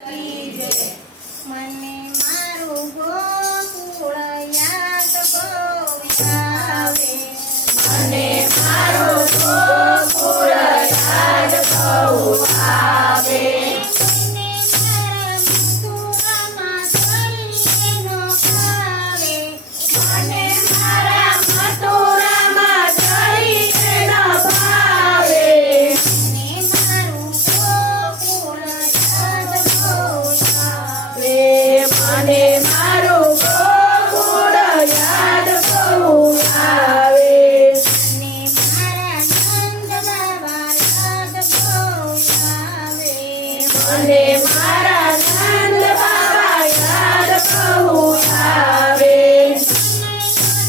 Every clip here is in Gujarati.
મને મારું ગોકુળ યાદ બહુ આવે. મને મારું ગોકુળ યાદ બહુ આવે. મને મારા મથુરામાં જઈએ નો ભાવે. મને મારા મથુરામાં જઈએ ન ભાવે. મને મારું ગોકુળ યાદ બહુ આવે. મને મારું ગોકુળ યાદ બહુ આવે. મને મારા નંદ બાબા યાદ બહુ આવે. મને મારા નંદ બાબા યાદ બહુ આવે.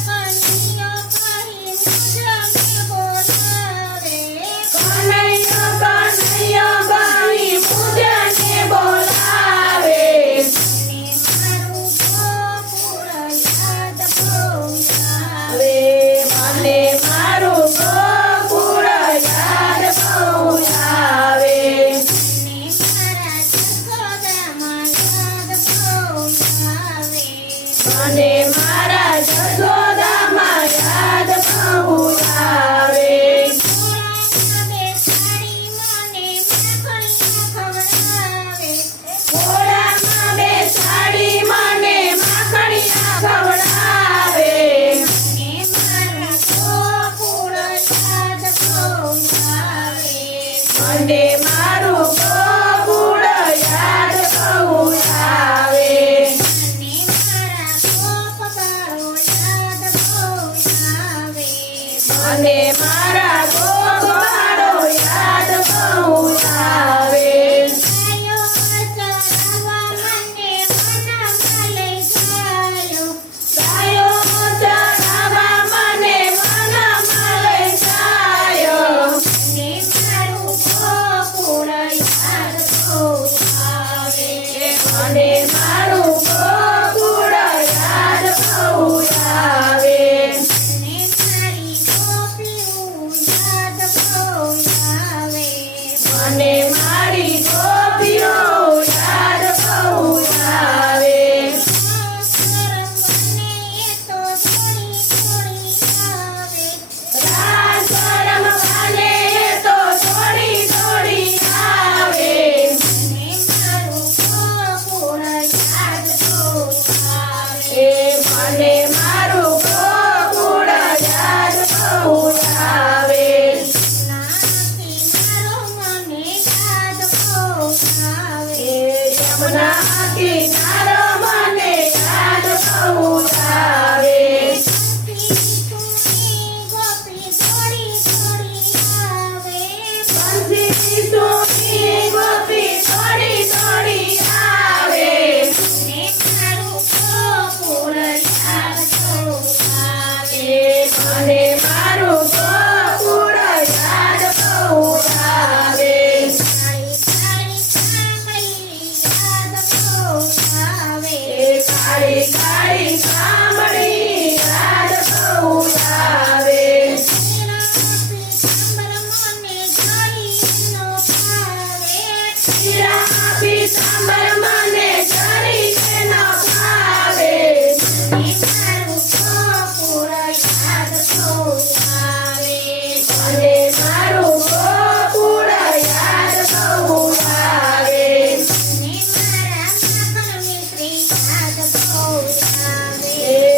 કનૈયો કહી મુજને બોલાવે. કનૈયો કનૈયો ગઈ પૂજને બોલાવે. મને મારું ગોકુળ યાદ બહુ આવે. મને મારું ગોકુળ યાદ બહુ આવે. મને મારા જસોદામાં યાદ બહુ આવે. મને મારા જશોદામાં યાદ બહુ આવે. ઘોડામાં બેસાડી મને માખણિયા ખવડાવે. ઘોડામાં બેસાડી મને મને માખણિયા ખવડાવે. મારું ગોકુળ યાદ બહુ આવે. મને મારા ગોપવાળો યાદ બહુ આવે. ગાયો ચરાવવા મને વનમાં લઈ જાયો. ગાયો ચરાવવા મને વનમાં લઈ જાયો. મને મારું ગોકુળ યાદ બહુ આવે. મને મારું ગોકુળ યાદ બહુ આવે. મને મારી ગોપીઓ યાદ બહુ આવે. મને મારી ગોપીઓ યાદ બહુ આવે. રાસ રમવાને તો થોડી થોડી આવે. રાસ રમવાને મને મારું ગોકુળ યાદ બહુ આવે. મને મારું ગોકુળ યાદ બહુ આવે. નાથી મારો મને યાદ બહુ આવે. યમુના કિનારો મને યાદ બહુ આવે. બંસી સુની ગોપી થોડી થોડી આવે. બંસી સુની ગોપી થોડી થોડી આવે. મને મારું ગોકુળ યાદ બહુ આવે. કાળી કાળી કામળી યાદ બહુ આવે. શીરા પીતાંબર મને જરી ન ભાવે. મને મારું ગોકુળ યાદ બહુ આવે. મને મારું ગોકુળ યાદ બહુ આવે. મને મારા માખણ મિશ્રી યાદ બહુ આવે.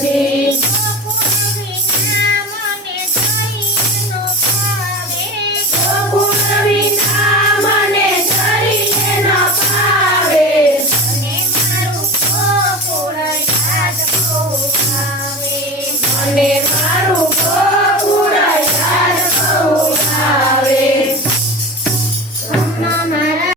પછી ગોકુળ વિના મને જરીએ ન ભાવે. મને મારું ગોકુળ